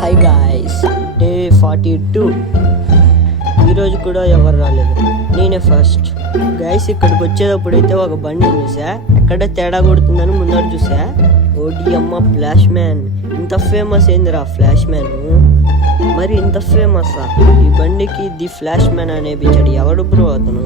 Hi guys, day 42. ఈరోజు కూడా ఎవరు రాలేదు, నేనే ఫస్ట్. గైస్ ఇక్కడికి వచ్చేటప్పుడైతే ఒక బండి చూసా, ఎక్కడ తేడా కొడుతుందని ముందర చూసా. ఓడి అమ్మ, ఫ్లాష్ మ్యాన్! ఇంత ఫేమస్ ఏందిరా ఫ్లాష్ మ్యాన్? మరి ఇంత ఫేమస్ ఈ బండికి ది ఫ్లాష్ మ్యాన్ అనే పిచ్చాడు. ఎవడు బ్రో అతను?